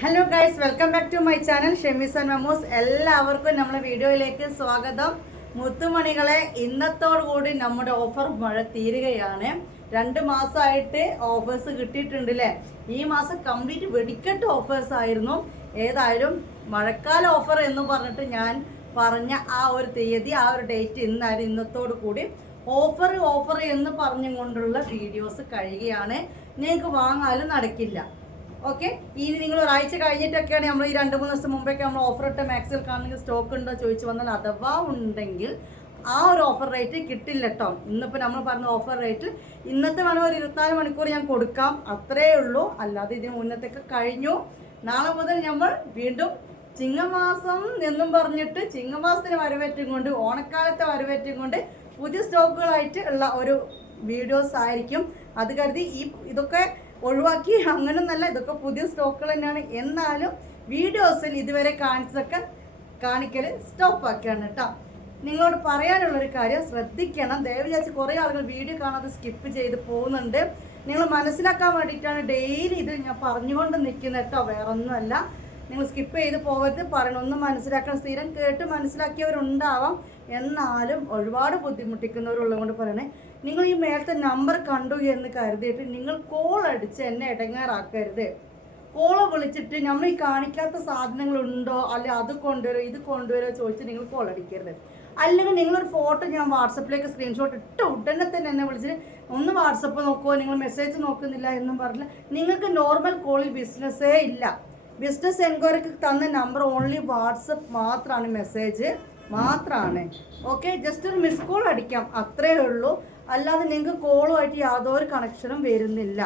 Hello guys welcome back to my channel Shemees and memos എല്ലാവർക്കും നമ്മുടെ വീഡിയോയിലേക്ക് സ്വാഗതം. മുത്തുമണികളെ ഇന്നത്തോടുകൂടി നമ്മുടെ ഓഫർ മഴ തീരുകയാണ്. രണ്ട് മാസമായിട്ട് ഓഫേഴ്സ് കിട്ടിയിട്ടുണ്ട് അല്ലേ ഈ മാസം കംപ്ലീറ്റ് വെടിക്കെട്ട് ഓഫേഴ്സ് ആയിരുന്നു. ഏതായാലും മഴക്കാല ഓഫർ എന്ന് പറഞ്ഞിട്ട് ഞാൻ പറഞ്ഞ ആ ഒരു തീയതി ആ ഒരു ഡേറ്റ് ഇന്നായിരുന്നു ഇന്നത്തോടു കൂടി ഓഫർ ഓഫർ എന്ന് പറഞ്ഞുകൊണ്ടുള്ള വീഡിയോസ് കഴിയുകയാണ്. നിങ്ങൾക്ക് വാങ്ങാനും നടക്കില്ല. ഓക്കെ ഇനി നിങ്ങൾ ഒരാഴ്ച കഴിഞ്ഞിട്ടൊക്കെയാണ് നമ്മൾ ഈ രണ്ട് മൂന്ന് ദിവസം മുമ്പൊക്കെ നമ്മൾ ഓഫർ ഇട്ട മാക്സിൽ കാണുന്നെങ്കിൽ സ്റ്റോക്ക് ഉണ്ടോ ചോദിച്ചു വന്നാൽ അഥവാ ഉണ്ടെങ്കിൽ ആ ഒരു ഓഫർ റേറ്റ് കിട്ടില്ല കേട്ടോ ഇന്നിപ്പോൾ നമ്മൾ പറഞ്ഞ ഓഫർ റേറ്റ് ഇന്നത്തെ വേണം ഒരു ഇരുപത്തിനാല് മണിക്കൂർ ഞാൻ കൊടുക്കാം. അത്രേ ഉള്ളൂ. അല്ലാതെ ഇതിന് മുന്നത്തേക്ക് കഴിഞ്ഞു. നാളെ മുതൽ നമ്മൾ വീണ്ടും ചിങ്ങമാസം എന്നും പറഞ്ഞിട്ട് ചിങ്ങമാസത്തിന് വരവേറ്റും കൊണ്ട് ഓണക്കാലത്തെ വരവേറ്റും കൊണ്ട് പുതിയ സ്റ്റോക്കുകളായിട്ട് ഉള്ള ഒരു വീഡിയോസ് ആയിരിക്കും. അത് കരുതി ഈ ഇതൊക്കെ ഒഴിവാക്കി. അങ്ങനൊന്നല്ല ഇതൊക്കെ പുതിയ സ്റ്റോക്കുകൾ തന്നെയാണ്. എന്നാലും വീഡിയോസിൽ ഇതുവരെ കാണിച്ചതൊക്കെ കാണിക്കൽ സ്റ്റോപ്പ് ആക്കുകയാണ് കേട്ടോ. നിങ്ങളോട് പറയാനുള്ളൊരു കാര്യം ശ്രദ്ധിക്കണം. ദയവ് വിചാരിച്ച് കുറേ ആളുകൾ വീഡിയോ കാണാതെ സ്കിപ്പ് ചെയ്ത് പോകുന്നുണ്ട്. നിങ്ങൾ മനസ്സിലാക്കാൻ വേണ്ടിയിട്ടാണ് ഡെയിലി ഇത് ഞാൻ പറഞ്ഞുകൊണ്ട് നിൽക്കുന്നത് കേട്ടോ. വേറെ ഒന്നുമല്ല നിങ്ങൾ സ്കിപ്പ് ചെയ്ത് പോകരുത്. ഒന്ന് മനസ്സിലാക്കണം. സ്ഥിരം കേട്ട് മനസ്സിലാക്കിയവരുണ്ടാവാം എന്നാലും ഒരുപാട് ബുദ്ധിമുട്ടിക്കുന്നവരുള്ളത് കൊണ്ട് പറയണേ. നിങ്ങൾ ഈ മേലത്തെ നമ്പർ കണ്ടു എന്ന് കരുതിയിട്ട് നിങ്ങൾ കോൾ അടിച്ച് എന്നെ ഇടങ്ങാറാക്കരുത്. കോൾ വിളിച്ചിട്ട് നമ്മൾ ഈ കാണിക്കാത്ത സാധനങ്ങളുണ്ടോ? അല്ലെ അത് കൊണ്ടുവരോ ഇത് കൊണ്ടുവരോ ചോദിച്ച് നിങ്ങൾ കോൾ അടിക്കരുത്. അല്ലെങ്കിൽ നിങ്ങളൊരു ഫോട്ടോ ഞാൻ വാട്സപ്പിലേക്ക് സ്ക്രീൻഷോട്ട് ഇട്ട് ഉടനെ തന്നെ എന്നെ വിളിച്ചിട്ട് ഒന്ന് വാട്സപ്പ് നോക്കുമോ നിങ്ങൾ മെസ്സേജ് നോക്കുന്നില്ല എന്നും പറഞ്ഞില്ല നിങ്ങൾക്ക് നോർമൽ കോളിൽ ബിസിനസ്സേ ഇല്ല. ബിസിനസ് എൻക്വയറിക്ക് തന്ന നമ്പർ ഓൺലി വാട്സപ്പ് മാത്രമാണ് മെസ്സേജ് മാത്രമാണ് ഓക്കെ ജസ്റ്റ് ഒരു മിസ് കോൾ അടിക്കാം. അത്രേ ഉള്ളൂ. അല്ലാതെ നിങ്ങൾക്ക് കോളുമായിട്ട് യാതൊരു കണക്ഷനും വരുന്നില്ല.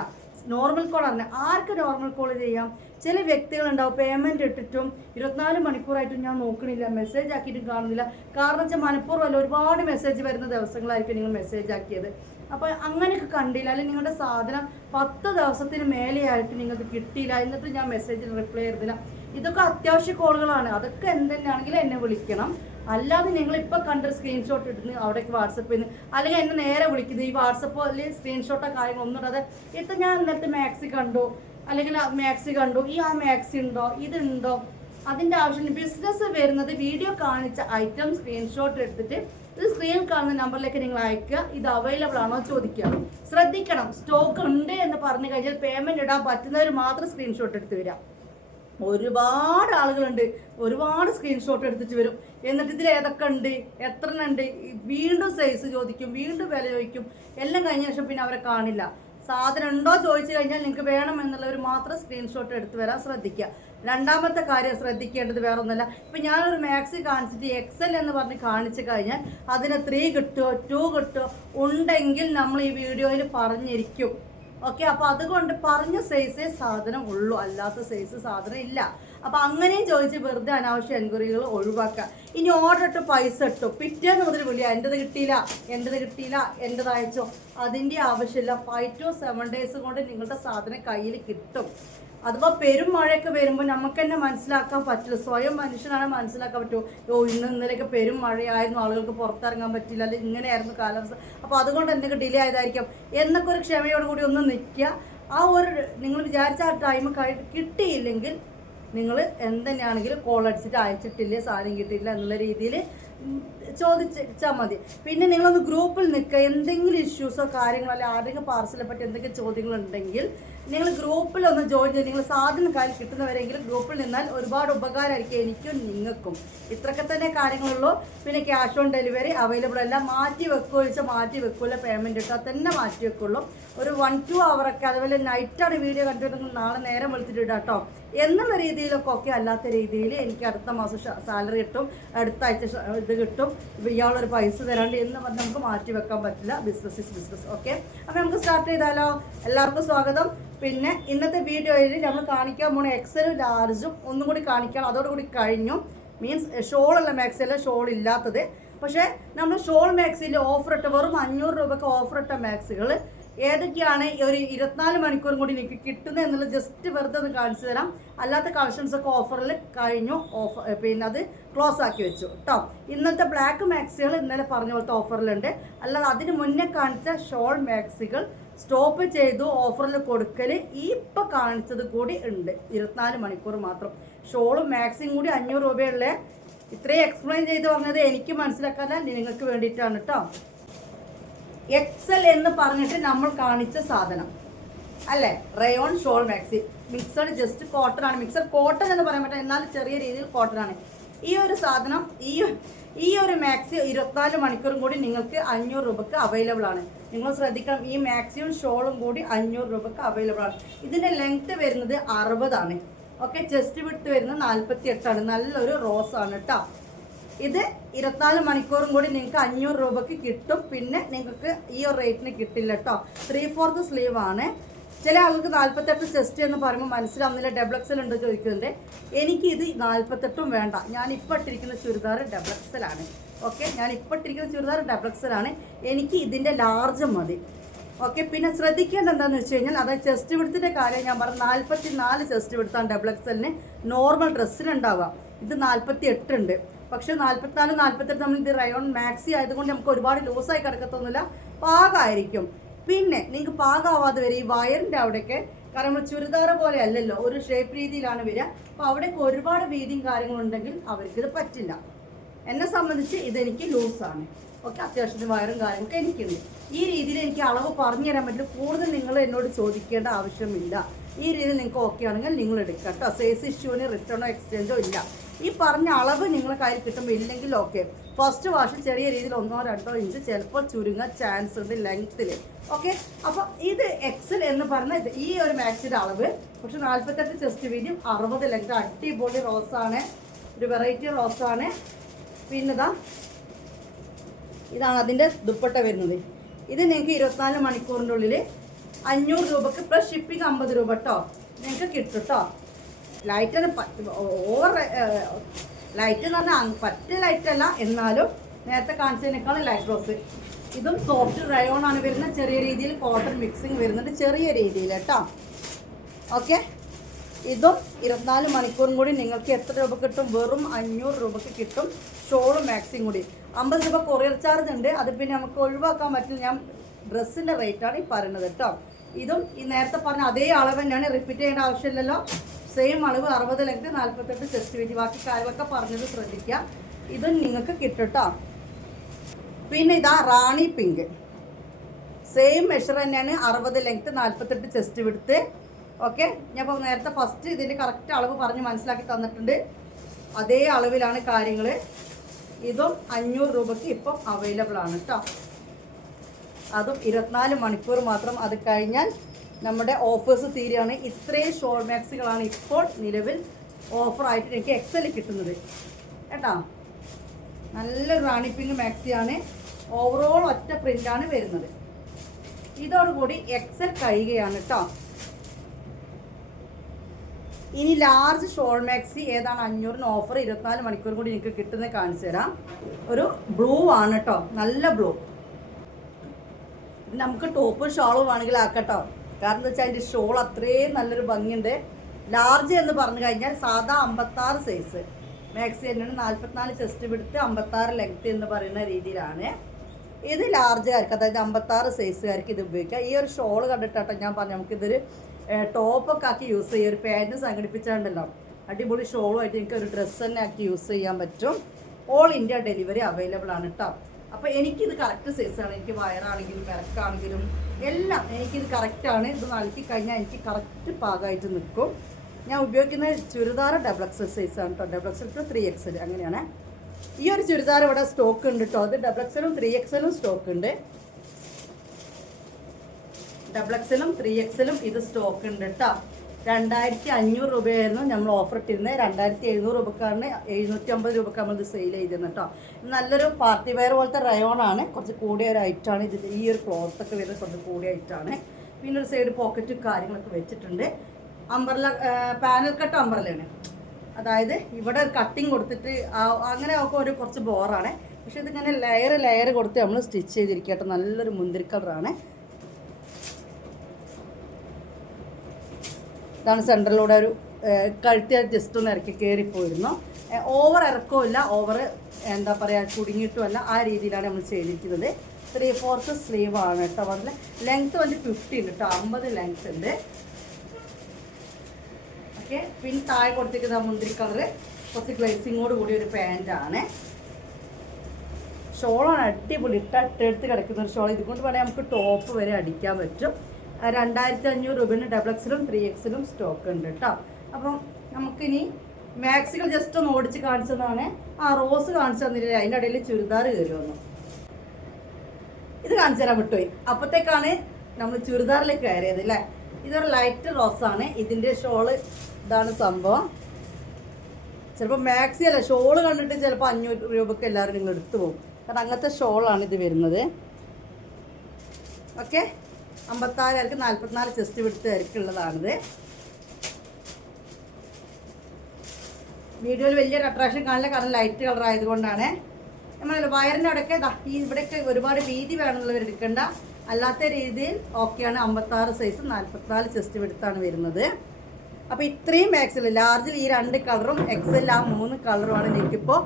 നോർമൽ കോൾ ആണ് ആർക്ക് നോർമൽ കോൾ ചെയ്യാം? ചില വ്യക്തികളുണ്ടാവും. പേയ്മെന്റ് ഇട്ടിട്ടും ഇരുപത്തിനാല് മണിക്കൂറായിട്ടും ഞാൻ നോക്കണില്ല. മെസ്സേജ് ആക്കിയിട്ടും കാണുന്നില്ല. കാരണം വെച്ചാൽ മനഃപൂർവമല്ല ഒരുപാട് മെസ്സേജ് വരുന്ന ദിവസങ്ങളായിരിക്കും നിങ്ങൾ മെസ്സേജ് ആക്കിയത്. അപ്പോൾ അങ്ങനെയൊക്കെ കണ്ടില്ല. അല്ലെങ്കിൽ നിങ്ങളുടെ സാധനം പത്ത് ദിവസത്തിന് മേലെയായിട്ട് നിങ്ങൾക്ക് കിട്ടിയില്ല. എന്നിട്ട് ഞാൻ മെസ്സേജ് റിപ്ലൈ ചെയ്തില്ല. ഇതൊക്കെ അത്യാവശ്യ കോളുകളാണ്. അതൊക്കെ എന്തെന്നാണെങ്കിലും എന്നെ വിളിക്കണം. അല്ലാതെ നിങ്ങൾ ഇപ്പോൾ കണ്ട സ്ക്രീൻഷോട്ട് ഇടുന്നു അവിടേക്ക് വാട്സപ്പിൽ നിന്ന് അല്ലെങ്കിൽ എന്നെ നേരെ വിളിക്കുന്നത് ഈ വാട്സപ്പോ അല്ലെങ്കിൽ സ്ക്രീൻഷോട്ടോ കാര്യങ്ങളൊന്നും ഇടാതെ ഇപ്പം ഞാൻ ഇന്നത്തെ മാക്സി കണ്ടു. അല്ലെങ്കിൽ മാക്സി കണ്ടു. ഈ ആ മാക്സി ഉണ്ടോ? ഇതുണ്ടോ? അതിന്റെ ആവശ്യമില്ല ബിസിനസ് വരുന്നത് വീഡിയോ കാണിച്ച ഐറ്റം സ്ക്രീൻഷോട്ട് എടുത്തിട്ട് ഇത് സ്ക്രീനിൽ കാണുന്ന നമ്പറിലേക്ക് നിങ്ങൾ അയക്കുക ഇത് അവൈലബിൾ ആണോ ചോദിക്കുക. ശ്രദ്ധിക്കണം. സ്റ്റോക്ക് ഉണ്ട് എന്ന് പറഞ്ഞു കഴിഞ്ഞാൽ പേയ്മെന്റ് ഇടാൻ പറ്റുന്നവർ മാത്രം സ്ക്രീൻഷോട്ട് എടുത്ത് വരാം ഒരുപാട് ആളുകളുണ്ട്. ഒരുപാട് സ്ക്രീൻഷോട്ട് എടുത്തിട്ട് വരും. എന്നിട്ട് ഇതിൽ ഏതൊക്കെ ഉണ്ട്? എത്ര ഉണ്ട്? വീണ്ടും സൈസ് ചോദിക്കും. വീണ്ടും വില ചോദിക്കും. എല്ലാം കഴിഞ്ഞ ശേഷം പിന്നെ അവരെ കാണില്ല. സാധനം ഉണ്ടോ ചോദിച്ചു കഴിഞ്ഞാൽ നിങ്ങൾക്ക് വേണം എന്നുള്ളവർ മാത്രം സ്ക്രീൻഷോട്ട് എടുത്ത് വരാൻ ശ്രദ്ധിക്കുക. രണ്ടാമത്തെ കാര്യം ശ്രദ്ധിക്കേണ്ടത് വേറെ ഒന്നുമല്ല ഇപ്പം ഞാനൊരു മാക്സി കാണിച്ചിട്ട് എക്സൽ എന്ന് പറഞ്ഞ് കാണിച്ചു കഴിഞ്ഞാൽ അതിന് ത്രീ കിട്ടുമോ ടു കിട്ടുമോ ഉണ്ടെങ്കിൽ നമ്മൾ ഈ വീഡിയോയിൽ പറഞ്ഞിരിക്കും. ഓക്കെ അപ്പോൾ അതുകൊണ്ട് പറഞ്ഞ സൈസേ സാധനം ഉള്ളൂ. അല്ലാത്ത സൈസ് സാധനം ഇല്ല. അപ്പോൾ അങ്ങനെയും ചോദിച്ച് വെറുതെ അനാവശ്യ എൻക്വയറികൾ ഒഴിവാക്കുക. ഇനി ഓർഡർ ഇട്ട് പൈസ ഇട്ടു. പിറ്റേന്ന് മുതൽ വിളിയാ എന്റെത് കിട്ടിയില്ല എന്റെത് കിട്ടിയില്ല എന്റെത് അയച്ചോ? അതിന്റെ ആവശ്യമില്ല. ഫൈവ് ടു സെവൻ ഡേയ്സ് കൊണ്ട് നിങ്ങളുടെ സാധനം കയ്യിൽ കിട്ടും. അഥവാ പെരും മഴയൊക്കെ വരുമ്പോൾ നമുക്ക് തന്നെ മനസ്സിലാക്കാൻ പറ്റില്ല. സ്വയം മനുഷ്യനാണ് മനസ്സിലാക്കാൻ പറ്റുമോ ഓ ഇന്ന് ഇന്നലെയൊക്കെ പെരും മഴയായിരുന്നു. ആളുകൾക്ക് പുറത്തിറങ്ങാൻ പറ്റില്ല അല്ലെങ്കിൽ ഇങ്ങനെയായിരുന്നു കാലാവസ്ഥ. അപ്പോൾ അതുകൊണ്ട് എന്തൊക്കെ ഡിലേ ആയതായിരിക്കും. എന്നൊക്കെ ഒരു ക്ഷമയോടുകൂടി ഒന്ന് നിൽക്കുക. ആ ഒരു നിങ്ങൾ വിചാരിച്ച ആ ടൈം കിട്ടിയില്ലെങ്കിൽ നിങ്ങൾ എന്തെന്നെയാണെങ്കിലും കോൾ അടിച്ചിട്ട് അയച്ചിട്ടില്ല? സാധനം കിട്ടിയില്ല എന്നുള്ള രീതിയിൽ ചോദിച്ചാൽ മതി. പിന്നെ നിങ്ങളൊന്ന് ഗ്രൂപ്പിൽ നിൽക്കുക. എന്തെങ്കിലും ഇഷ്യൂസോ കാര്യങ്ങളോ അല്ലെങ്കിൽ ആരുടെയും പാർസലെ പറ്റി എന്തെങ്കിലും ചോദ്യങ്ങളുണ്ടെങ്കിൽ നിങ്ങൾ ഗ്രൂപ്പിൽ ഒന്ന് ജോയിൻ ചെയ്ത് നിങ്ങൾ സാധനം കാര്യം കിട്ടുന്നവരെങ്കിലും ഗ്രൂപ്പിൽ നിന്നാൽ ഒരുപാട് ഉപകാരമായിരിക്കും എനിക്കും നിങ്ങൾക്കും. ഇത്രയൊക്കെ തന്നെ കാര്യങ്ങളുള്ളൂ. പിന്നെ ക്യാഷ് ഓൺ ഡെലിവറി അവൈലബിൾ അല്ല. മാറ്റി വെക്കുമോ വെച്ചാൽ മാറ്റി വെക്കില്ല പേയ്മെന്റ് ഇട്ടാൽ തന്നെ മാറ്റി വെക്കുള്ളൂ. ഒരു വൺ ടു അവറൊക്കെ അതുപോലെ നൈറ്റാണ് വീഡിയോ കണ്ടിട്ടുണ്ടെങ്കിൽ നാളെ നേരം വിളിച്ചിട്ട് കേട്ടോ. എന്നുള്ള രീതിയിലൊക്കെ ഒക്കെ അല്ലാത്ത രീതിയിൽ എനിക്ക് അടുത്ത മാസം സാലറി കിട്ടും. അടുത്ത ആഴ്ച ഇത് കിട്ടും. ഇയാളൊരു പൈസ തരാണ്ട് എന്ന് പറഞ്ഞ് നമുക്ക് മാറ്റി വെക്കാൻ പറ്റില്ല. ബിസിനസ് ഇസ് ബിസിനസ് ഓക്കെ അപ്പോൾ നമുക്ക് സ്റ്റാർട്ട് ചെയ്താലോ? എല്ലാവർക്കും സ്വാഗതം. പിന്നെ ഇന്നത്തെ വീഡിയോയിൽ നമ്മൾ കാണിക്കാൻ പോണ എക്സലും ലാർജും ഒന്നും കൂടി കാണിക്കാം അതോടുകൂടി കഴിഞ്ഞു. മീൻസ് ഷോളല്ല മാക്സിയല്ല ഷോൾ ഇല്ലാത്തത്. പക്ഷേ നമ്മൾ ഷോൾ മാക്സിയിൽ ഓഫർ ഇട്ട വെറും അഞ്ഞൂറ് രൂപയ്ക്ക് ഓഫർ ഇട്ട മാക്സികൾ ഏതൊക്കെയാണ് ഒരു ഇരുപത്തിനാല് മണിക്കൂർ കൂടി എനിക്ക് കിട്ടുന്നത് എന്നുള്ളത് ജസ്റ്റ് വെറുതെ ഒന്ന് കാണിച്ചു തരാം. അല്ലാത്ത കളക്ഷൻസ് ഒക്കെ ഓഫറിൽ കഴിഞ്ഞു. ഓഫർ പിന്നെ അത് ക്ലോസ് ആക്കി വെച്ചു. കേട്ടോ ഇന്നത്തെ ബ്ലാക്ക് മാക്സികൾ ഇന്നലെ പറഞ്ഞ പോലത്തെ ഓഫറിലുണ്ട് അല്ലാതെ അതിന് മുന്നേ കാണിച്ച ഷോൾ മാക്സികൾ സ്റ്റോപ്പ് ചെയ്തു ഓഫറിൽ കൊടുക്കൽ ഈ ഇപ്പം കാണിച്ചത് കൂടി ഉണ്ട്. ഇരുപത്തിനാല് മണിക്കൂർ മാത്രം. ഷോളും മാക്സിയും കൂടി അഞ്ഞൂറ് രൂപയുള്ള ഇത്രയും എക്സ്പ്ലെയിൻ ചെയ്ത് പറഞ്ഞത് എനിക്ക് മനസ്സിലാക്കാനല്ല നിങ്ങൾക്ക് വേണ്ടിയിട്ടാണ് കേട്ടോ എക്സൽ എന്ന് പറഞ്ഞിട്ട് നമ്മൾ കാണിച്ച സാധനം. അല്ലേ? Rayon shawl maxi mixed just cotton ആണ്. മിക്സഡ് കോട്ടൺ എന്ന് പറയാൻ പറ്റില്ല. എന്നാൽ ചെറിയ രീതിയിൽ കോട്ടൺ ആണ്. ഈ ഒരു സാധനം ഈ ഈ ഒരു മാക്സി ഇരുപത്തിനാല് മണിക്കൂറും കൂടി നിങ്ങൾക്ക് അഞ്ഞൂറ് രൂപക്ക് അവൈലബിൾ ആണ്. നിങ്ങൾ ശ്രദ്ധിക്കണം. ഈ മാക്സിയും ഷോളും കൂടി അഞ്ഞൂറ് രൂപക്ക് അവൈലബിൾ ആണ്. ഇതിന്റെ ലെങ്ത് വരുന്നത് അറുപതാണ് ഓക്കെ ചെസ്റ്റ് വിട്ട് വരുന്നത് നാൽപ്പത്തി എട്ടാണ് നല്ലൊരു റോസ് ആണ് കേട്ടോ ഇത് ഇരുപത്തിനാല് മണിക്കൂറും കൂടി നിങ്ങൾക്ക് അഞ്ഞൂറ് രൂപയ്ക്ക് കിട്ടും. പിന്നെ നിങ്ങൾക്ക് ഈ ഒരു റേറ്റിന് കിട്ടില്ല കേട്ടോ ത്രീ ഫോർത്ത് സ്ലീവ് ആണ്. ചില ആൾക്ക് നാൽപ്പത്തെട്ട് ചെസ്റ്റ് എന്ന് പറയുമ്പോൾ മനസ്സിലാവുന്നില്ല ഉണ്ടോ ചോദിക്കുന്നുണ്ട്. എനിക്ക് ഇത് നാൽപ്പത്തെട്ടും വേണ്ട. ഞാൻ ഇപ്പോൾ ഇട്ടിരിക്കുന്ന ചുരിദാർ ഡബ്ലക്സലാണ് ഓക്കെ ഞാൻ ഇപ്പോൾ ഇട്ടിരിക്കുന്ന ചുരിദാർ ഡബ്ലക്സലാണ് എനിക്ക് ഇതിന്റെ ലാർജ് മതി. ഓക്കെ പിന്നെ ശ്രദ്ധിക്കേണ്ട എന്താണെന്ന് വെച്ച് കഴിഞ്ഞാൽ അതായത് ചെസ്റ്റ് വിടുത്തിന്റെ കാര്യം ഞാൻ പറഞ്ഞു നാൽപ്പത്തി നാല് ചെസ്റ്റ് വിടുത്താണ് ഡബിൾ എക്സലിന് നോർമൽ ഡ്രസ്സിലുണ്ടാവുക ഇത് നാൽപ്പത്തി എട്ടുണ്ട് പക്ഷേ നാൽപ്പത്തിനാല് നാൽപ്പത്തെട്ട് നമ്മൾ ഇത് റയോൺ മാക്സി ആയതുകൊണ്ട് നമുക്ക് ഒരുപാട് ലൂസായി കിടക്കത്തൊന്നുമില്ല. പാകമായിരിക്കും പിന്നെ നിങ്ങൾക്ക് പാകമാവാതെ വരെ ഈ വയറിന്റെ അവിടെയൊക്കെ. കാരണം നമ്മൾ ചുരിദാർ പോലെ അല്ലല്ലോ ഒരു ഷേപ്പ് രീതിയിലാണ് വരിക. അപ്പോൾ അവിടെയൊക്കെ ഒരുപാട് വീതിയും കാര്യങ്ങളും ഉണ്ടെങ്കിൽ അവർക്കിത് പറ്റില്ല. എന്നെ സംബന്ധിച്ച് ഇതെനിക്ക് ലൂസാണ്. ഓക്കെ അത്യാവശ്യത്തിന് വയറും കാര്യങ്ങളൊക്കെ എനിക്കുണ്ട്. ഈ രീതിയിൽ എനിക്ക് അളവ് പറഞ്ഞു തരാൻ പറ്റില്ല. കൂടുതൽ നിങ്ങൾ എന്നോട് ചോദിക്കേണ്ട ആവശ്യമില്ല. ഈ രീതിയിൽ നിങ്ങൾക്ക് ഓക്കെ ആണെങ്കിൽ നിങ്ങൾ എടുക്കാം കേട്ടോ. സൈസ് ഇഷ്യൂവിന് റിട്ടേണോ എക്സ്ചേഞ്ചോ ഇല്ല. ഈ പറഞ്ഞ അളവ് നിങ്ങൾ കയ്യിൽ കിട്ടുമ്പോൾ ഇല്ലെങ്കിൽ ഓക്കെ ഫസ്റ്റ് വാഷിൽ ചെറിയ രീതിയിൽ ഒന്നോ രണ്ടോ ഇഞ്ച് ചിലപ്പോൾ ചുരുങ്ങാൻ ചാൻസ് ഉണ്ട് ലെങ്ത്തിൽ ഓക്കെ അപ്പോൾ ഇത് എക്സൽ എന്ന് പറഞ്ഞ ഇത് ഈ ഒരു മാക്സിന്റെ അളവ്. പക്ഷെ നാൽപ്പത്തെട്ട് ചെസ്റ്റ് വീതിയും അറുപത് ലെങ്ത് അടിപൊളി റോസാണ് ഒരു വെറൈറ്റി റോസാണ് പിന്നെതാ ഇതാണ് അതിന്റെ ദുപ്പട്ട വരുന്നത്. ഇത് നിങ്ങൾക്ക് ഇരുപത്തിനാല് മണിക്കൂറിന്റെ ഉള്ളിൽ അഞ്ഞൂറ് രൂപക്ക് പ്ലസ് ഷിപ്പിംഗ് അമ്പത് രൂപ കേട്ടോ നിങ്ങൾക്ക് കിട്ടും കേട്ടോ ലൈറ്റ് ഓവർ ലൈറ്റ് എന്ന് പറഞ്ഞാൽ പറ്റ ലൈറ്റല്ല എന്നാലും നേരത്തെ കാണിച്ചതിനേക്കാളും ലൈറ്റ് റോസ് ഇതും സോഫ്റ്റ് റയോൺ ആണ് വരുന്നത് ചെറിയ രീതിയിൽ കോട്ടൺ മിക്സിങ് വരുന്നുണ്ട് ചെറിയ രീതിയിൽ കേട്ടോ. ഓക്കെ ഇതും ഇരുപത്തിനാല് മണിക്കൂറും കൂടി നിങ്ങൾക്ക് എത്ര രൂപ കിട്ടും? വെറും അഞ്ഞൂറ് രൂപക്ക് കിട്ടും. ഷോളും മാക്സിയും കൂടി. അമ്പത് രൂപ കൊറിയർ ചാർജ് ഉണ്ട്. അത് പിന്നെ നമുക്ക് ഒഴിവാക്കാൻ പറ്റില്ല. ഞാൻ ഡ്രസ്സിന്റെ റേറ്റാണ് ഈ പറയുന്നത് കേട്ടോ. ഇതും ഈ നേരത്തെ പറഞ്ഞ അതേ അളവ് തന്നെയാണ്. റിപ്പീറ്റ് ചെയ്യേണ്ട ആവശ്യമില്ലല്ലോ. സെയിം അളവ് അറുപത് ലെങ്ത് നാൽപ്പത്തെട്ട് ചെസ്റ്റ് വീതി. ബാക്കി കാര്യമൊക്കെ പറഞ്ഞത് ശ്രദ്ധിക്കുക. ഇത് നിങ്ങൾക്ക് കിട്ടും കേട്ടോ പിന്നെ ഇതാ റാണി പിങ്ക് സെയിം മെഷർ തന്നെയാണ് അറുപത് ലെങ്ത് നാൽപ്പത്തെട്ട് ചെസ്റ്റ് വിടുത്ത് ഓക്കെ ഞാൻ ഇപ്പോൾ നേരത്തെ ഫസ്റ്റ് ഇതിന്റെ കറക്റ്റ് അളവ് പറഞ്ഞ് മനസ്സിലാക്കി തന്നിട്ടുണ്ട്. അതേ അളവിലാണ് കാര്യങ്ങൾ. ഇതും അഞ്ഞൂറ് രൂപയ്ക്ക് ഇപ്പം അവൈലബിൾ ആണ് കേട്ടോ അതും ഇരുപത്തിനാല് മണിക്കൂർ മാത്രം അത് കഴിഞ്ഞാൽ നമ്മുടെ ഓഫേഴ്സ് തീരുകയാണ്. ഇത്രയും ഷോർട്ട് മാക്സുകളാണ് ഇപ്പോൾ നിലവിൽ ഓഫറായിട്ട് എനിക്ക് എക്സൽ കിട്ടുന്നത്. കേട്ടോ? നല്ല റാണിപ്പിങ് മാക്സിയാണ് ഓവറോൾ ഒറ്റ പ്രിന്റാണ് വരുന്നത്. ഇതോടുകൂടി എക്സൽ കഴിയുകയാണ് കേട്ടോ. ഇനി ലാർജ് ഷോൾ മാക്സി ഏതാണ് അഞ്ഞൂറിന് ഓഫർ ഇരുപത്തിനാല് മണിക്കൂർ കൂടി എനിക്ക് കിട്ടുന്നത് കാണിച്ചു തരാം. ഒരു ബ്ലൂ ആണ് കേട്ടോ. നല്ല ബ്ലൂ നമുക്ക് ടോപ്പും ഷോളും ആണെങ്കിൽ ആക്കട്ടോ കാരണം എന്ന് വെച്ചാൽ അതിന്റെ ഷോൾ അത്രയും നല്ലൊരു ഭംഗിയുണ്ട്. ലാർജ് എന്ന് പറഞ്ഞു കഴിഞ്ഞാൽ സാധാ അമ്പത്താറ് സൈസ് മാക്സി തന്നെയാണ് നാൽപ്പത്തിനാല് ചെസ്റ്റ് വിടുത്ത് അമ്പത്താറ് ലെങ്ത് എന്ന് പറയുന്ന രീതിയിലാണ്. ഇത് ലാർജുകാർക്ക് അതായത് അമ്പത്താറ് സൈസുകാർക്ക് ഇത് ഉപയോഗിക്കാം. ഈ ഒരു ഷോൾ കണ്ടിട്ടാട്ടോ ഞാൻ പറഞ്ഞു നമുക്കിതൊരു ടോപ്പൊക്കെ ആക്കി യൂസ് ചെയ്യാം. ഒരു പാന്റ് സംഘടിപ്പിച്ചാണ്ടല്ലോ. അടിപൊളി ഷോളുമായിട്ട് എനിക്ക് ഒരു ഡ്രസ്സ് തന്നെ ആക്കി യൂസ് ചെയ്യാൻ പറ്റും. ഓൾ ഇന്ത്യ ഡെലിവറി അവൈലബിൾ ആണ് കേട്ടോ അപ്പോൾ എനിക്കിത് കറക്റ്റ് സൈസാണ് എനിക്ക് വയറാണെങ്കിലും ഇറക്കാണെങ്കിലും എല്ലാം എനിക്കിത് കറക്റ്റാണ് ഇത് നൽകി കഴിഞ്ഞാൽ എനിക്ക് കറക്റ്റ് പാകമായിട്ട് നിൽക്കും. ഞാൻ ഉപയോഗിക്കുന്ന ചുരിദാർ ഡബിൾ എക്സൽ സൈസാണ് കേട്ടോ double XL two three XL അങ്ങനെയാണ്. ഈ ഒരു ചുരിദാർ ഇവിടെ സ്റ്റോക്ക് ഉണ്ട് കേട്ടോ അത് ഡബിൾ എക്സലും ത്രീ എക്സലും സ്റ്റോക്ക് ഉണ്ട്. ഡബിൾ എക്സലും ത്രീ എക്സലും ഇത് സ്റ്റോക്ക് ഉണ്ട് കേട്ടോ രണ്ടായിരത്തി അഞ്ഞൂറ് രൂപയായിരുന്നു നമ്മൾ ഓഫർ ഇട്ടിരുന്നത് രണ്ടായിരത്തി എഴുന്നൂറ് രൂപക്കാരന് എഴുന്നൂറ്റി അമ്പത് രൂപക്ക് നമ്മൾ ഇത് സെയിൽ ചെയ്തിരുന്നു കേട്ടോ നല്ലൊരു പാർട്ടി വെയർ പോലത്തെ റയോൺ ആണ്. കുറച്ച് കൂടിയ ഒരു ഐറ്റാണ് ഇത് ഈ ഒരു ക്ലോത്ത് ഒക്കെ വരുന്നത് കുറച്ച് കൂടിയ ഐറ്റാണ് പിന്നെ ഒരു സൈഡ് പോക്കറ്റ് കാര്യങ്ങളൊക്കെ വെച്ചിട്ടുണ്ട്. അമ്പർല പാനൽ കട്ട് അമ്പർലയാണ് അതായത് ഇവിടെ ഒരു കട്ടിങ് കൊടുത്തിട്ട് അങ്ങനെ ഒക്കെ ഒരു കുറച്ച് ബോറാണ് പക്ഷെ ഇതിങ്ങനെ ലെയർ ലെയർ കൊടുത്ത് നമ്മൾ സ്റ്റിച്ച് ചെയ്തിരിക്കട്ടെ നല്ലൊരു മുന്തിരി കളറാണ് ഇതാണ് സെന്ററിലൂടെ ഒരു കഴുത്തി ജസ്റ്റ് ഒന്ന് ഇറക്കി കയറിപ്പോയിരുന്നു ഓവർ ഇറക്കമില്ല ഓവർ എന്താ പറയുക കുടുങ്ങിയിട്ടുമല്ല ആ രീതിയിലാണ് നമ്മൾ ചെയ്തിരിക്കുന്നത്. ത്രീ ഫോർത്ത് സ്ലീവ് ആണ് കേട്ടോ അതിൽ ലെങ്ത്ത് വന്ന് ഫിഫ്റ്റി ഉണ്ട് കേട്ടോ അമ്പത് ലെങ്ത് ഉണ്ട്. ഓക്കെ പിന്നെ താഴെ കൊടുത്തിരിക്കുന്ന മുന്തിരി കളറ് കുറച്ച് ഗ്ലേസിങ്ങോട് കൂടി ഒരു പാന്റാണ് ഷോളാണ് അടിപൊളി ഇട്ട എടുത്ത് കിടക്കുന്ന ഒരു ഷോൾ ഇതുകൊണ്ട് വേണേൽ നമുക്ക് ടോപ്പ് വരെ അടിക്കാൻ പറ്റും. രണ്ടായിരത്തി അഞ്ഞൂറ് രൂപന് ഡബിൾ എക്സിലും ത്രീ എക്സിലും സ്റ്റോക്ക് ഉണ്ട് കേട്ടോ അപ്പം നമുക്കിനി മാക്സികൾ ജസ്റ്റ് ഒന്ന് ഓടിച്ച് കാണിച്ചതാണ്. ആ റോസ് കാണിച്ചു തന്നില്ല? അതിന്റെ ഇടയിൽ ചുരിദാർ കയറി വന്നു. ഇത് കാണിച്ചു തരാൻ വിട്ടുപോയി അപ്പോഴത്തേക്കാണ് നമ്മൾ ചുരിദാറിലേക്ക് കയറിയത് അല്ലേ ഇതൊരു ലൈറ്റ് റോസാണ് ഇതിന്റെ ഷോൾ ഇതാണ് സംഭവം. ചിലപ്പോൾ മാക്സി അല്ല ഷോൾ കണ്ടിട്ട് ചിലപ്പോൾ അഞ്ഞൂറ് രൂപക്ക് എല്ലാവരും നിങ്ങൾ എടുത്തു പോകും. കാരണം അങ്ങനത്തെ ഷോളാണ് ഇത് വരുന്നത്. ഓക്കെ അമ്പത്താറായിരക്ക് നാൽപ്പത്തിനാല് ചെസ്റ്റ് വിടുത്ത് വിടുത്തുകാർക്കുള്ളതാണിത് വീഡിയോയിൽ വലിയൊരു അട്രാക്ഷൻ കാണില്ല കാരണം ലൈറ്റ് കളർ ആയതുകൊണ്ടാണ്. നമ്മൾ വയറിന്റെ അവിടെയൊക്കെ ഈ ഇവിടെയൊക്കെ ഒരുപാട് വീതി വേണമെന്നുള്ളവർ എടുക്കേണ്ട. അല്ലാത്ത രീതിയിൽ ഓക്കെയാണ് അമ്പത്താറ് സൈസ് നാൽപ്പത്തിനാല് ചെസ്റ്റ് വിടുത്താണ് വരുന്നത്. അപ്പോൾ ഇത്രയും മാക്സിൽ ലാർജിൽ ഈ രണ്ട് കളറും എക്സൽ ആ മൂന്ന് കളറുമാണ് എനിക്കിപ്പോൾ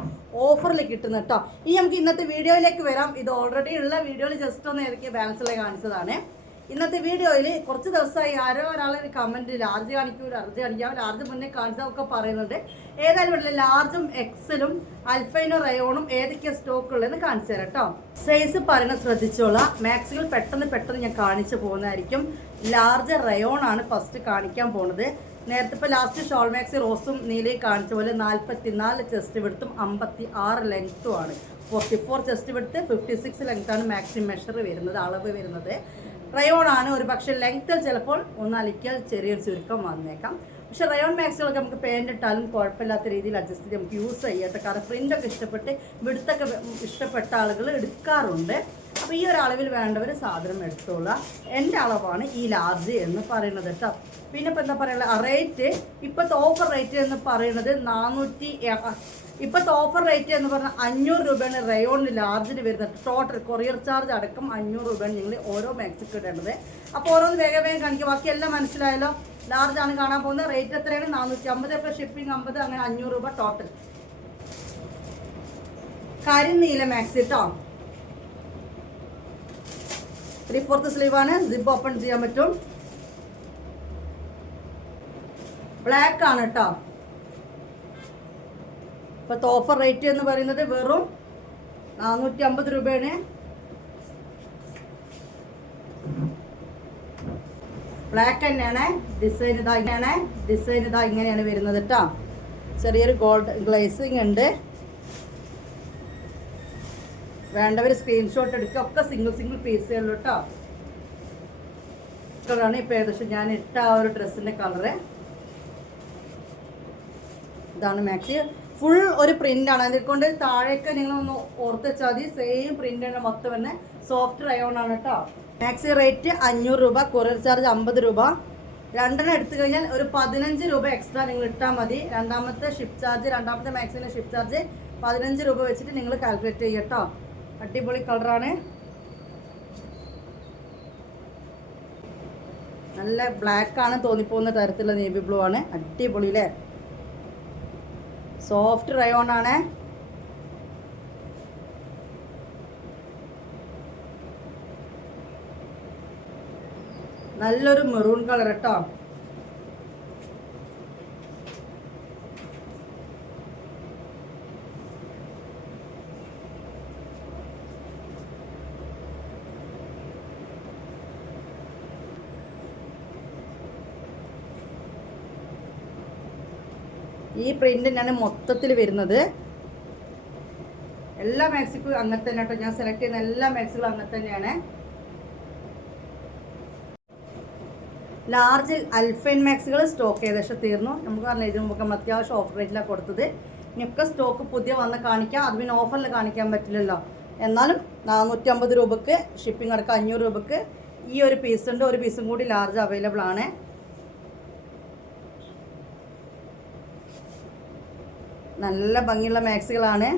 ഓഫറിൽ കിട്ടുന്നത് കേട്ടോ ഇനി നമുക്ക് ഇന്നത്തെ വീഡിയോയിലേക്ക് വരാം. ഇത് ഓൾറെഡി ഉള്ള വീഡിയോയിൽ ജസ്റ്റ് ഒന്ന് ഏതൊക്കെ ബാലൻസിലെ കാണിച്ചതാണ്. ഇന്നത്തെ വീഡിയോയിൽ കുറച്ച് ദിവസമായി ആരോ ഒരാൾ കമന്റ് ലാർജ് കാണിക്കൂ ലാർജ് കാണിക്കാം. ലാർജ് മുന്നേ കാണിച്ചതൊക്കെ പറയുന്നുണ്ട്. ഏതായാലും ഇവിടെ ലാർജും എക്സലും അൽഫൈനോ റയോണും ഏതൊക്കെയാണ് സ്റ്റോക്ക് ഉള്ളതെന്ന് കാണിച്ചു തരാം കേട്ടോ സൈസ് പറയുന്നത് ശ്രദ്ധിച്ചോളാം. മാക്സികൾ പെട്ടെന്ന് പെട്ടെന്ന് ഞാൻ കാണിച്ചു പോകുന്നതായിരിക്കും. ലാർജ് റയോൺ ആണ് ഫസ്റ്റ് കാണിക്കാൻ പോണത് നേരത്തെ ഇപ്പോൾ ലാസ്റ്റ് ഷോൾ മാക്സി റോസും നീലയും കാണിച്ച പോലെ നാൽപ്പത്തി നാല് ചെസ്റ്റ് വിടുത്തും അമ്പത്തി ആറ് ലെങ്ത്തും ആണ്. ഫോർട്ടി ഫോർ ചെസ്റ്റ് വിടുത്ത് ഫിഫ്റ്റി സിക്സ് ലെങ്ത്താണ് മാക്സിമം മെഷർ വരുന്നത് അളവ് വരുന്നത്. റയോൺ ആണ് ഒരു പക്ഷേ ലെങ്ത്തിൽ ചിലപ്പോൾ ഒന്നലിക്കൽ ചെറിയൊരു ചുരുക്കം വന്നേക്കാം. പക്ഷേ റയോൺ മാക്സുകളൊക്കെ നമുക്ക് പാന്റ് ഇട്ടാലും കുഴപ്പമില്ലാത്ത രീതിയിൽ അഡ്ജസ്റ്റ് ചെയ്ത് നമുക്ക് യൂസ് ചെയ്യാത്ത കാരണം പ്രിന്റൊക്കെ ഇഷ്ടപ്പെട്ട് വിടുത്തൊക്കെ ഇഷ്ടപ്പെട്ട ആളുകൾ എടുക്കാറുണ്ട്. അപ്പോൾ ഈ ഒരു അളവിൽ വേണ്ടവർ സാധനം എടുത്തോളുക എന്റെ അളവാണ് ഈ ലാർജ് എന്ന് പറയുന്നത് കേട്ടോ. പിന്നെ ഇപ്പോൾ എന്താ പറയുക റേറ്റ് ഇപ്പോഴത്തെ ഓഫർ റേറ്റ് എന്ന് പറയുന്നത് നാനൂറ്റി ഇപ്പോഴത്തെ ഓഫർ റേറ്റ് എന്ന് പറഞ്ഞാൽ അഞ്ഞൂറ് രൂപയാണ് റയോണിൽ ലാർജിന് വരുന്നത്. ടോട്ടൽ കൊറിയർ ചാർജ് അടക്കം അഞ്ഞൂറ് രൂപയാണ് നിങ്ങൾ ഓരോ മാക്സിക്ക് ഇടേണ്ടത്. അപ്പോൾ ഓരോന്ന് വേഗം വേഗം കാണിക്കും. ബാക്കി എല്ലാം മനസ്സിലായല്ലോ? ലാർജ് ആണ് കാണാൻ പോകുന്നത്. റേറ്റ് എത്രയാണ്? നാനൂറ്റി അമ്പത് ഇപ്പോൾ ഷിപ്പിംഗ് അമ്പത് അങ്ങനെ അഞ്ഞൂറ് രൂപ ടോട്ടൽ കരിനീല മാക്സി കേട്ടോ ത്രീ ഫോർത്ത് സ്ലീവ് ആണ്. സിബ് ഓപ്പൺ ചെയ്യാൻ പറ്റും. ബ്ലാക്ക് ആണ് കേട്ടോ ഇപ്പോഴത്തെ ഓഫർ റേറ്റ് എന്ന് പറയുന്നത് വെറും നാനൂറ്റി അമ്പത് രൂപയാണ്. ബ്ലാക്ക് തന്നെയാണ്. ഡിസൈൻ ഇതാ ഇങ്ങനെയാണ്. ഡിസൈൻ ഇതാ ഇങ്ങനെയാണ് വരുന്നത് കേട്ടോ ചെറിയൊരു ഗോൾഡ് ഗ്ലേസിങ് ഉണ്ട്. വേണ്ടവർ സ്ക്രീൻഷോട്ട് എടുക്കുക. ഒക്കെ സിംഗിൾ സിംഗിൾ പീസേ കേട്ടോ കളറാണ് ഇപ്പോൾ ഏകദേശം ഞാൻ ഇട്ട ആ ഒരു ഡ്രസ്സിന്റെ കളറ് ഇതാണ് മാക്സി ഫുൾ ഒരു പ്രിന്റ് ആണ്. അതുകൊണ്ട് താഴേക്ക് നിങ്ങൾ ഒന്ന് ഓർത്ത് വെച്ചാൽ മതി. സെയിം പ്രിന്റ് ആണ് മൊത്തം തന്നെ സോഫ്റ്റ് റയോൺ ആണ് കേട്ടോ മാക്സി റേറ്റ് അഞ്ഞൂറ് രൂപ കൊറിയർ ചാർജ് അമ്പത് രൂപ. രണ്ടെണ്ണം എടുത്തു കഴിഞ്ഞാൽ ഒരു പതിനഞ്ച് രൂപ എക്സ്ട്രാ നിങ്ങൾ ഇട്ടാൽ മതി. രണ്ടാമത്തെ ഷിപ്പ് ചാർജ് രണ്ടാമത്തെ മാക്സിന്റെ ഷിപ്പ് ചാർജ് പതിനഞ്ച് രൂപ വെച്ചിട്ട് നിങ്ങൾ കാൽക്കുലേറ്റ് ചെയ്യുക കേട്ടോ അടിപൊളി കളറാണ് നല്ല ബ്ലാക്ക് ആണ് തോന്നിപ്പോകുന്ന തരത്തിലുള്ള നേവി ബ്ലൂ ആണ്. അടിപൊളി അല്ലേ സോഫ്റ്റ് റയോൺ ആണ്. നല്ലൊരു മെറൂൺ കളർ കേട്ടോ ഈ പ്രിന്റ് തന്നെയാണ് മൊത്തത്തിൽ വരുന്നത്. എല്ലാ മാക്സിക്കും അങ്ങനെ തന്നെ കേട്ടോ ഞാൻ സെലക്ട് ചെയ്യുന്ന എല്ലാ മാക്സികളും അങ്ങനെ തന്നെയാണ്. ലാർജ് അൽഫൈൻ മാക്സുകൾ സ്റ്റോക്ക് ഏകദേശം തീർന്നു. നമുക്ക് പറഞ്ഞ ഇതിന് മുമ്പ് നമ്മൾ അത്യാവശ്യം ഓഫർ റേറ്റിലാണ് കൊടുത്തത്. ഇനിയൊക്കെ സ്റ്റോക്ക് പുതിയ വന്ന് കാണിക്കാം. അത് പിന്നെ ഓഫറിൽ കാണിക്കാൻ പറ്റില്ലല്ലോ. എന്നാലും നാനൂറ്റി അമ്പത് രൂപക്ക് ഷിപ്പിംഗ് അടക്കം അഞ്ഞൂറ് രൂപക്ക് ഈ ഒരു പീസുണ്ട് ഒരു പീസും കൂടി ലാർജ് അവൈലബിൾ ആണ്. നല്ല ഭംഗിയുള്ള മാക്സികളാണ്.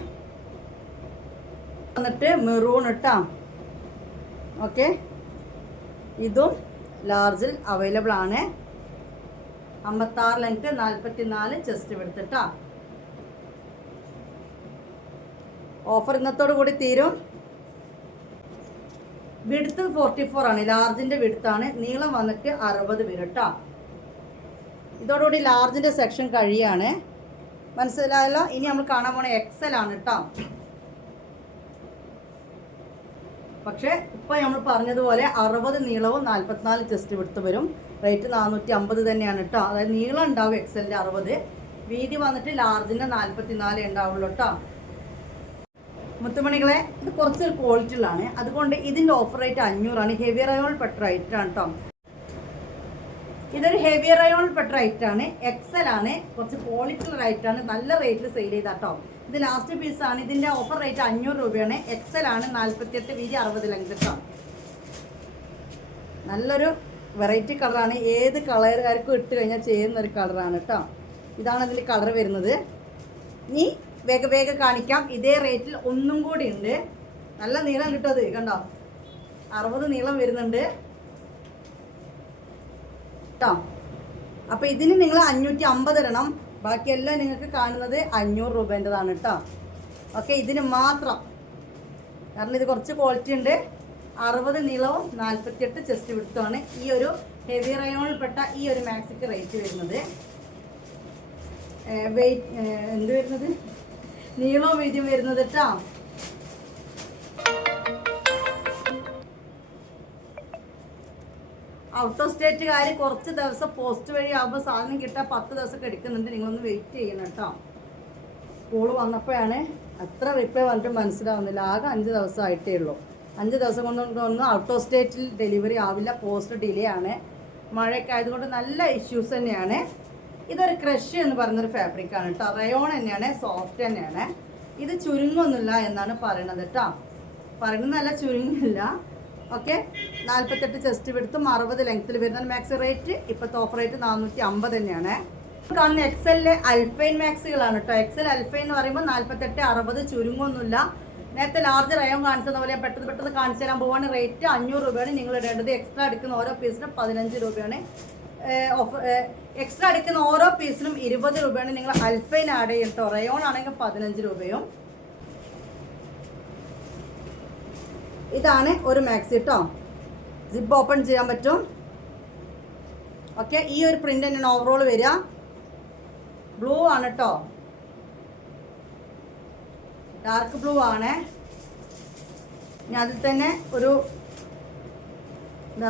വന്നിട്ട് മെറൂൺ ഇട്ടാ. ഓക്കെ. ഇതും ലാർജിൽ അവൈലബിൾ ആണ്. അമ്പത്താറ് ലെങ്ത് നാൽപ്പത്തി നാല് ചെസ്റ്റ് എടുത്തിട്ടാ ഓഫർ ഇന്നത്തോടു കൂടി തീരും. വിടുത്ത് ഫോർട്ടി ഫോർ ആണ് ലാർജിന്റെ വിടുത്താണ് നീളം വന്നിട്ട് അറുപത് വരും ഇതോടുകൂടി ലാർജിന്റെ സെക്ഷൻ കഴിയാണ്. മനസ്സിലായല്ലോ? ഇനി നമ്മൾ കാണാൻ പോണ ആണ് കേട്ടോ പക്ഷേ ഇപ്പൊ നമ്മൾ പറഞ്ഞതുപോലെ അറുപത് നീളവും നാൽപ്പത്തിനാല് ചെസ്റ്റ് വിടുത്ത് വരും. റേറ്റ് നാനൂറ്റി അമ്പത് തന്നെയാണ് കേട്ടോ അതായത് നീളം ഉണ്ടാവും എക്സലിന്റെ അറുപത്. വീതി വന്നിട്ട് ലാർജിന്റെ നാൽപ്പത്തിനാല് ഉണ്ടാവുള്ളൂ കേട്ടോ മുത്തുമണികളെ ഇത് കുറച്ച് ഉള്ളതാണ്. അതുകൊണ്ട് ഇതിന്റെ ഓഫർ റേറ്റ് അഞ്ഞൂറാണ്. ഹെവി റയോൾ പെട്ട ആണ് കേട്ടോ ഇതൊരു ഹെവി റയോൺ പെട്ട ആണ്. എക്സൽ ആണ്. കുറച്ച് ക്വാളിറ്റി ആണ്. നല്ല റേറ്റിൽ സെയിൽ ചെയ്ത കേട്ടോ ഇത് ലാസ്റ്റ് പീസ് ആണ്. ഇതിന്റെ ഓഫർ റേറ്റ് അഞ്ഞൂറ് രൂപയാണ്. എക്സൽ ആണ് നാൽപ്പത്തിയെട്ട് വീതി അറുപത് ലെങ്ത് കേട്ടോ നല്ലൊരു വെറൈറ്റി കളറാണ് ഏത് കളറുകാർക്കും ഇട്ട് കഴിഞ്ഞാൽ ചെയ്യുന്ന ഒരു കളറാണ് കേട്ടോ ഇതാണ് അതിൽ കളർ വരുന്നത്. ഇനി വേഗ വേഗം കാണിക്കാം. ഇതേ റേറ്റിൽ ഒന്നും കൂടി ഉണ്ട്. നല്ല നീളം കിട്ടും അത്. കണ്ടോ? അറുപത് നീളം വരുന്നുണ്ട്. കേട്ടോ അപ്പോൾ ഇതിന് നിങ്ങൾ അഞ്ഞൂറ്റി അമ്പത് ഇടണം. ബാക്കിയെല്ലാം നിങ്ങൾക്ക് കാണുന്നത് അഞ്ഞൂറ് രൂപേന്റെതാണ് കേട്ടോ ഓക്കെ ഇതിന് മാത്രം. കാരണം ഇത് കുറച്ച് ക്വാളിറ്റി ഉണ്ട്. അറുപത് നീളവും നാൽപ്പത്തിയെട്ട് ചെസ്റ്റ് വിടുത്തുമാണ് ഈ ഒരു ഹെവി റയോണിൽപ്പെട്ട ഈ ഒരു മാക്സിക്ക് റേറ്റ് വരുന്നത്. വെയിറ്റ് എന്ത് വരുന്നത്? നീളവും വീതിയും വരുന്നത് കേട്ടോ ഔട്ട് ഓഫ് സ്റ്റേറ്റുകാർ കുറച്ച് ദിവസം പോസ്റ്റ് വഴി ആകുമ്പോൾ സാധനം കിട്ടാൻ പത്ത് ദിവസമൊക്കെ എടുക്കുന്നുണ്ട്. നിങ്ങളൊന്ന് വെയിറ്റ് ചെയ്യണം കേട്ടോ. സ്കൂൾ വന്നപ്പോഴാണ് അത്ര റിപ്പയർ വന്നിട്ട് മനസ്സിലാവുന്നില്ല. ആകെ അഞ്ച് ദിവസം ആയിട്ടേ ഉള്ളൂ. അഞ്ച് ദിവസം കൊണ്ടൊന്നും ഔട്ട് ഓഫ് സ്റ്റേറ്റിൽ ഡെലിവറി ആവില്ല. പോസ്റ്റ് ഡിലേ ആണ്. മഴയൊക്കെ ആയതുകൊണ്ട് നല്ല ഇഷ്യൂസ് തന്നെയാണ്. ഇതൊരു ക്രഷ് എന്ന് പറയുന്നൊരു ഫാബ്രിക്കാണ് കേട്ടോ. റയോൺ തന്നെയാണ് സോഫ്റ്റ് തന്നെയാണ്. ഇത് ചുരുങ്ങൊന്നുമില്ല എന്നാണ് പറയണത് കേട്ടോ. പറയുന്നത് നല്ല ചുരുങ്ങില്ല ഓക്കെ? നാൽപ്പത്തെട്ട് ചെസ്റ്റ് വിടുത്തും അറുപത് ലെങ്ത്തിൽ വരുന്ന മാക്സ് റേറ്റ് ഇപ്പോഴത്തെ ഓഫർ റേറ്റ് നാനൂറ്റി അമ്പത് തന്നെയാണ്. കാണുന്ന എക്സലിലെ അൽഫൈൻ മാക്സികളാണ് കേട്ടോ എക്സൽ അൽഫൈൻ എന്ന് പറയുമ്പോൾ നാൽപ്പത്തെട്ട് അറുപത് ചുരുങ്ങൊന്നുമില്ല. നേരത്തെ ലാർജ് റയോ കാണിച്ചത് പോലെ പെട്ടെന്ന് പെട്ടെന്ന് കാണിച്ചു തരാൻ പോവാണ്. റേറ്റ് അഞ്ഞൂറ് രൂപയാണ് നിങ്ങൾ ഇടേണ്ടത്. എക്സ്ട്രാ എടുക്കുന്ന ഓരോ പീസിനും പതിനഞ്ച് രൂപയാണ്. ഓഫർ എക്സ്ട്രാ എടുക്കുന്ന ഓരോ പീസിനും ഇരുപത് രൂപയാണ് നിങ്ങൾ അൽഫൈൻ ആഡ് ചെയ്യും കേട്ടോ റയോൺ ആണെങ്കിൽ പതിനഞ്ച് രൂപയും ഇതാണ് ഒരു മാക്സി കേട്ടോ സിബ് ഓപ്പൺ ചെയ്യാൻ പറ്റും. ഓക്കെ ഈ ഒരു പ്രിന്റ് തന്നെയാണ് ഓവറോൾ വരിക. ബ്ലൂ ആണ് കേട്ടോ ഡാർക്ക് ബ്ലൂ ആണ്. ഇനി അതിൽ തന്നെ ഒരു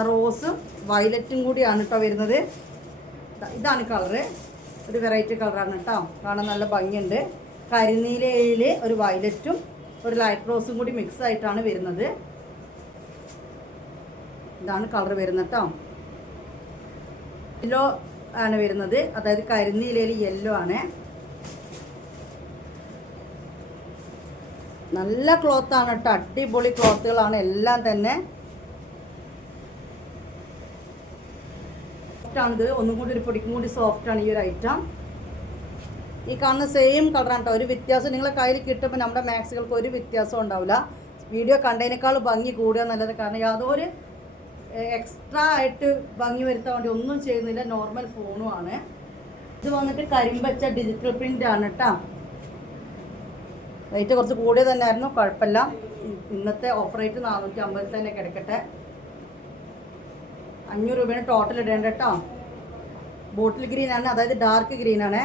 റോസും വയലറ്റും കൂടിയാണ് കേട്ടോ വരുന്നത്. ഇതാണ് കളറ് ഒരു വെറൈറ്റി കളറാണ് കേട്ടോ കാണാൻ നല്ല ഭംഗിയുണ്ട്. കരിനീലയിൽ ഒരു വയലറ്റും ഒരു ലൈറ്റ് റോസും കൂടി മിക്സ് ആയിട്ടാണ് വരുന്നത്. ഇതാണ് കളർ വരുന്നത് കേട്ടോ യെല്ലോ ആണ് വരുന്നത്. അതായത് കരിനീലയിൽ യെല്ലോ ആണ്. നല്ല ക്ലോത്ത് ആണ് കേട്ടോ അടിപൊളി ക്ലോത്തുകളാണ് എല്ലാം തന്നെ. സോഫ്റ്റ് ആണിത് ഒന്നും കൂടി ഒരു പൊടിക്കും കൂടി സോഫ്റ്റ് ആണ് ഈ ഒരു ഐറ്റം ഈ കാണുന്ന സെയിം കളറാണ് കേട്ടോ ഒരു വ്യത്യാസം നിങ്ങളെ കയ്യിൽ കിട്ടുമ്പോൾ നമ്മുടെ മാക്സുകൾക്ക് ഒരു വ്യത്യാസം ഉണ്ടാവില്ല വീഡിയോ കണ്ടതിനേക്കാൾ ഭംഗി കൂടുക നല്ലത് കാരണം യാതൊരു എക്സ്ട്രാ ആയിട്ട് ഭംഗി വരുത്താൻ വേണ്ടി ഒന്നും ചെയ്യുന്നില്ല. നോർമൽ ഫോണും ആണ്. ഇത് വന്നിട്ട് കരിമ്പച്ച ഡിജിറ്റൽ പ്രിന്റ് ആണ് കേട്ടോ റേറ്റ് കുറച്ച് കൂടിയത് തന്നെയായിരുന്നു. കുഴപ്പമില്ല. ഇന്നത്തെ ഓഫർ റേറ്റ് നാനൂറ്റി അമ്പതിൽ തന്നെ കിടക്കട്ടെ. അഞ്ഞൂറ് രൂപയാണ് ടോട്ടൽ ഇടേണ്ട കേട്ടോ ബോട്ടിൽ ഗ്രീൻ ആണ്. അതായത് ഡാർക്ക് ഗ്രീൻ ആണ്.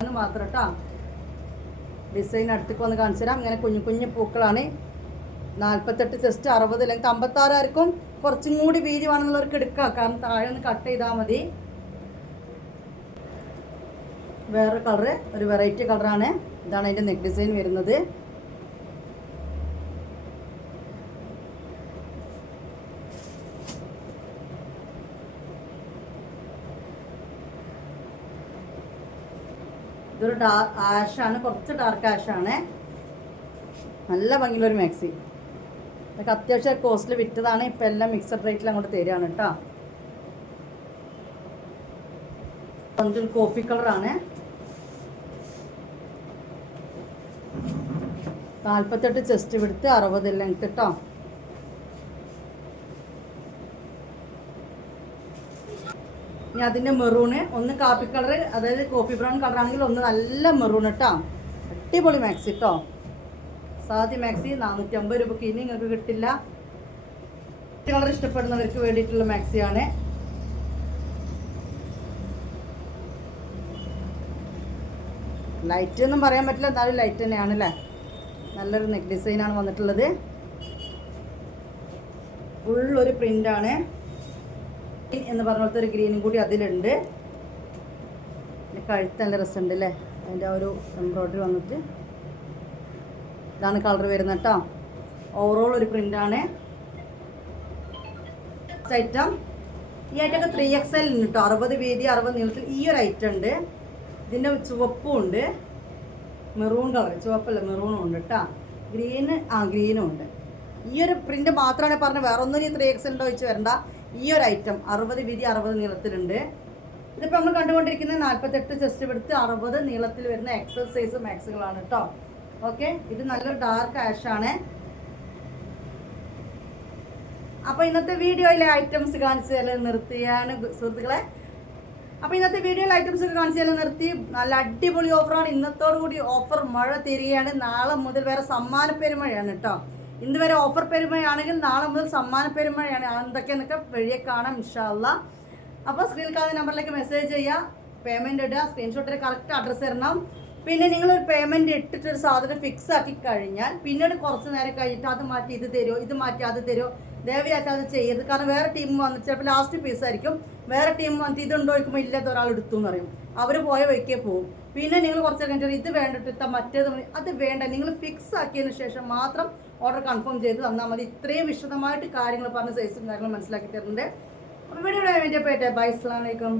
അത് മാത്രം കേട്ടോ ഡിസൈൻ അടുത്തേക്ക് വന്ന് കാണിച്ചു തരാം ഇങ്ങനെ കുഞ്ഞു കുഞ്ഞു പൂക്കളാണ്. നാൽപ്പത്തെട്ട് ചെസ്റ്റ് അറുപത് അല്ലെങ്കിൽ അമ്പത്താറായിരിക്കും കുറച്ചും കൂടി വീതി വേണമെന്നുള്ളവർക്ക് എടുക്കാം. കാരണം താഴെ ഒന്ന് കട്ട് ചെയ്താൽ മതി. വേറെ കളറ് ഒരു വെറൈറ്റി കളറാണ് ഇതാണ് അതിന്റെ നെക്ക് ഡിസൈൻ വരുന്നത്. ഇതൊരു ഡാ ആഷാണ് കുറച്ച് ഡാർക്ക് ആഷാണ് നല്ല ഭംഗിയുള്ളൊരു മാക്സി ഇതൊക്കെ അത്യാവശ്യം കോസ്റ്റിൽ വിറ്റതാണ് ഇപ്പം എല്ലാം മിക്സഡ് റേറ്റിൽ അങ്ങോട്ട് തരികയാണ് കേട്ടോ. ഒരു കോഫി കളറാണ് നാൽപ്പത്തെട്ട് ചെസ്റ്റ് വിടുത്ത് അറുപത് ലെങ്ത് കേട്ടോ ഇനി അതിന്റെ മെറൂണ് ഒന്ന് കാപ്പി കളർ അതായത് കോഫി ബ്രൗൺ കളറാണെങ്കിൽ ഒന്ന് നല്ല മെറൂൺ കേട്ടോ അടിപൊളി മാക്സി കേട്ടോ സാധ്യ മാക്സി നാനൂറ്റി അമ്പത് രൂപയ്ക്ക് ഇനി നിങ്ങൾക്ക് കിട്ടില്ല. കളർ ഇഷ്ടപ്പെടുന്നവർക്ക് വേണ്ടിയിട്ടുള്ള മാക്സിയാണ്. ലൈറ്റ് ഒന്നും പറയാൻ പറ്റില്ല എന്നാലും ലൈറ്റ് തന്നെയാണ് അല്ലേ നല്ലൊരു നെക്ക് ഡിസൈനാണ് വന്നിട്ടുള്ളത്. ഫുൾ ഒരു പ്രിന്റാണ് എന്ന് പറഞ്ഞ പോലത്തെ ഒരു ഗ്രീനും കൂടി അതിലുണ്ട്. കഴുത്ത് നല്ല രസമുണ്ട് അല്ലേ അതിന്റെ ആ ഒരു എംബ്രോയ്ഡറി വന്നിട്ട്. ഇതാണ് കളർ വരുന്നത് കേട്ടോ. ഓവറോൾ ഒരു പ്രിന്റാണ് ഐറ്റം ഈ ഐറ്റമൊക്കെ ത്രീ എക്സ് എൽ കേട്ടോ അറുപത് വീതി അറുപത് നീളത്തിൽ ഈ ഒരു ഐറ്റം ഉണ്ട്. ഇതിന്റെ ചുവപ്പും ഉണ്ട്. മെറൂൺ കളർ ചുവപ്പല്ല മെറൂണും ഉണ്ട് കേട്ടോ ഗ്രീന് ആ ഗ്രീനും ഉണ്ട്. ഈ ഒരു പ്രിന്റ് മാത്രമാണ് പറഞ്ഞത്. വേറെ ഒന്നും ഈ ത്രീ എക്സ് ഉണ്ടോ വെച്ച് വരണ്ട. ഈ ഒരു ഐറ്റം അറുപത് വീതി അറുപത് നീളത്തിലുണ്ട്. ഇതിപ്പോൾ നമ്മൾ കണ്ടുകൊണ്ടിരിക്കുന്നത് നാൽപ്പത്തെട്ട് ചെസ്റ്റ് എടുത്ത് അറുപത് നീളത്തിൽ വരുന്ന എക്സൽ സൈസ് മാക്സുകളാണ് കേട്ടോ ഓക്കെ? ഇത് നല്ലൊരു ഡാർക്ക് ആഷ് ആണ്. അപ്പോൾ ഇന്നത്തെ വീഡിയോയിലെ ഐറ്റംസ് കാണിച്ചു തരാൻ നിർത്തിയാണ് സുഹൃത്തുക്കളെ. അപ്പോൾ ഇന്നത്തെ വീഡിയോയിൽ ഐറ്റംസ് ഒക്കെ കാണിച്ചു തരാൻ നിർത്തി. നല്ല അടിപൊളി ഓഫറാണ് ഇന്നത്തോടു കൂടി ഓഫർ മഴ തിരികെയാണ്. നാളെ മുതൽ വേറെ സമ്മാന പെരുമഴയാണ് കേട്ടോ ഇന്ന് വരെ ഓഫർ പെരുമഴയാണെങ്കിൽ നാളെ മുതൽ സമ്മാന പെരുമഴയാണ്. എന്തൊക്കെയെന്നൊക്കെ വഴിയെ കാണാം ഇൻഷാല്ല അപ്പോൾ സ്ക്രീനിൽ കാണുന്ന നമ്പറിലേക്ക് മെസ്സേജ് ചെയ്യുക പേയ്മെന്റ് ഇടുക. സ്ക്രീൻഷോട്ടിൽ കറക്റ്റ് അഡ്രസ്സ് തരണം. പിന്നെ നിങ്ങൾ ഒരു പേയ്മെന്റ് ഇട്ടിട്ട് ഒരു സാധനം ഫിക്സ് ആക്കി കഴിഞ്ഞാൽ പിന്നീട് കുറച്ച് നേരം കഴിഞ്ഞിട്ട് അത് മാറ്റി ഇത് തരുമോ ഇത് മാറ്റി അത് തരുമോ ദയവായിട്ട് അത് ചെയ്യരുത്. കാരണം വേറെ ടീം വന്നിട്ട് ചിലപ്പോൾ ലാസ്റ്റ് പീസ് ആയിരിക്കും. വേറെ ടീം വന്നിട്ട് ഇതുണ്ടോ ചോദിക്കുമ്പോൾ ഇല്ലാത്ത ഒരാൾ എടുത്തു എന്ന് പറയും. അവർ പോയ വഴിക്കേ പോകും പിന്നെ നിങ്ങൾ കുറച്ച് കഴിഞ്ഞിട്ട് ഇത് വേണ്ടിട്ട് മറ്റേത് അത് വേണ്ട നിങ്ങൾ ഫിക്സ് ആക്കിയതിന് ശേഷം മാത്രം ഓർഡർ കൺഫേം ചെയ്ത് തന്നാൽ മതി. ഇത്രയും വിശദമായിട്ട് കാര്യങ്ങൾ പറഞ്ഞ് സൈസും കാര്യങ്ങളും മനസ്സിലാക്കി തരുന്നുണ്ട്. അപ്പോൾ ഇവിടെ വേണ്ടി പോയിട്ടെ. ബൈ വലൈക്കും